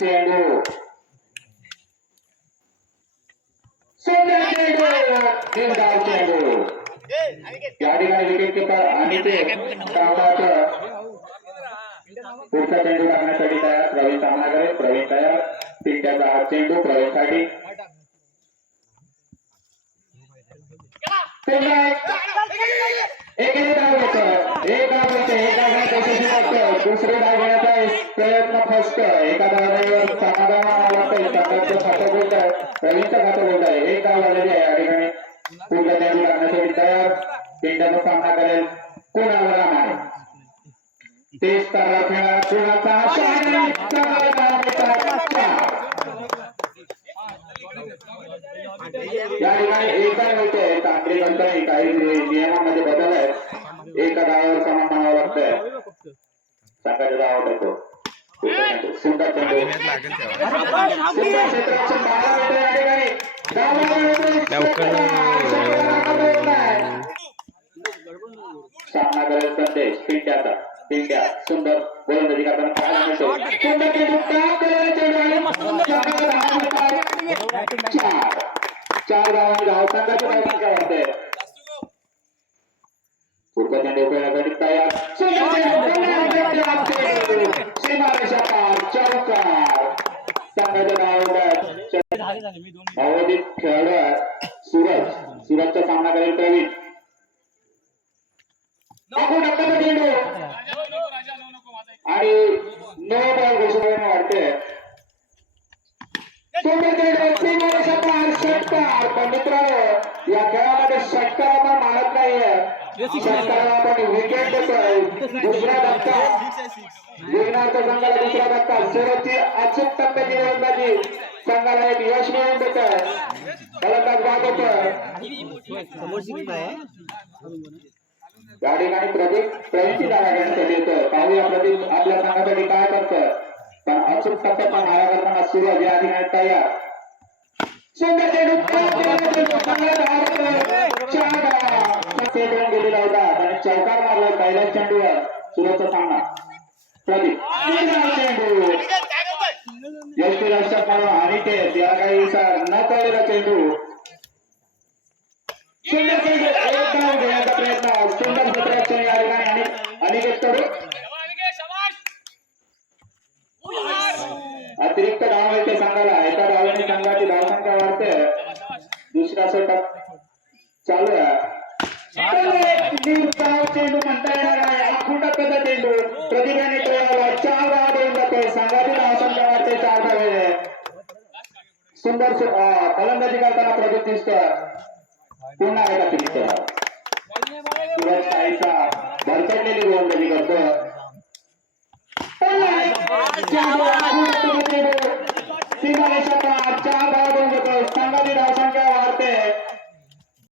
चेंडू सुंदर चेंडू निर्धाव चेंडू या ठिकाणी विकेट किपर आणि ते पुढचा चेंडू टाकण्यासाठी तयार प्रवीण सामना करेल प्रवीण तयार पिंट्याचा हा चेंडू प्रवीणसाठी दुसरे डाव घेण्याचा प्रयत्न फर्स्ट एका धावावर समाधान खातं बोलत आहे प्रवीणचं खातं बोलत आहे एक डाव झालेली आहे या ठिकाणी पुढचा चेंडू टाकण्यासाठी तयार पिंट्याचा सामना करेल कोणाला राम आहे तेच तर कुणाचा या ठिकाणी एकही होतोय तांत्रिक अंतर काही नियमांमध्ये बदल आहे एका धावावर समान म्हणावं लागतंय संघाचा धाव होतो सुंदर सामना करेल संदेश पिंट्याचा पिंट्या सुंदर गोलंदाजी करताना पाहायला मिळतो सुंदर चार धावांनी धाव संघाची धाव वाटते पुढचा चेंडू खेळण्यासाठी तयार सीमारेषा पार चौकार संघाच्या धाव अवधीत खेळाडू सूरजचा सामना करेल प्रवीण आणि नो बॉल घोषणा वाटते मित्रांनो या खेळामध्ये षटकारांना मानत नाहीये षटकाराला आपण विकेट देतोय दुसरा धक्का विघ्नार्थ संघाला दुसरा धक्का सूरजची अचूक टप्प्याची गोलंदाजी संघाला एक यश मिळवून देत आहे फलंदाज बाद होतोय या ठिकाणी प्रदीप प्रवीणची जागा घेण्यासाठी येतोय पाहूया प्रदीप आपल्या संघासाठी काय करतोय पण अचूक टप्प्यात मारा करताना सूरज या ठिकाणी तयार गेलेला होता आणि चौकार मारला पहिल्या चेंडूवर सूरजचा सामना प्रदीप चेंडू यश लक्षात मारून आणि ते त्या काही न कळलेला चेंडू सुंदर चेंडू एक धाव घेण्याचा प्रयत्न सुंदर क्षेत्ररक्षण या ठिकाणी अनिकेत कडू अतिरिक्त धाव मिळते संघाला एका धावेने संघाची धावसंख्या वाढते दुसरा षटक चालू आहे चेंडू म्हणता येणार आहे आखून टप्प्याचा चेंडू प्रतिभेने टोळाला 4 धावा देऊन जाते संघाची धावसंख्या वाढते 4 धावेने सुंदर फलंदाजी करताना प्रदीप दिसतोय पुन्हा एकदा फिरतो सूरज काहीसा भरकटलेली गोलंदाजी करतो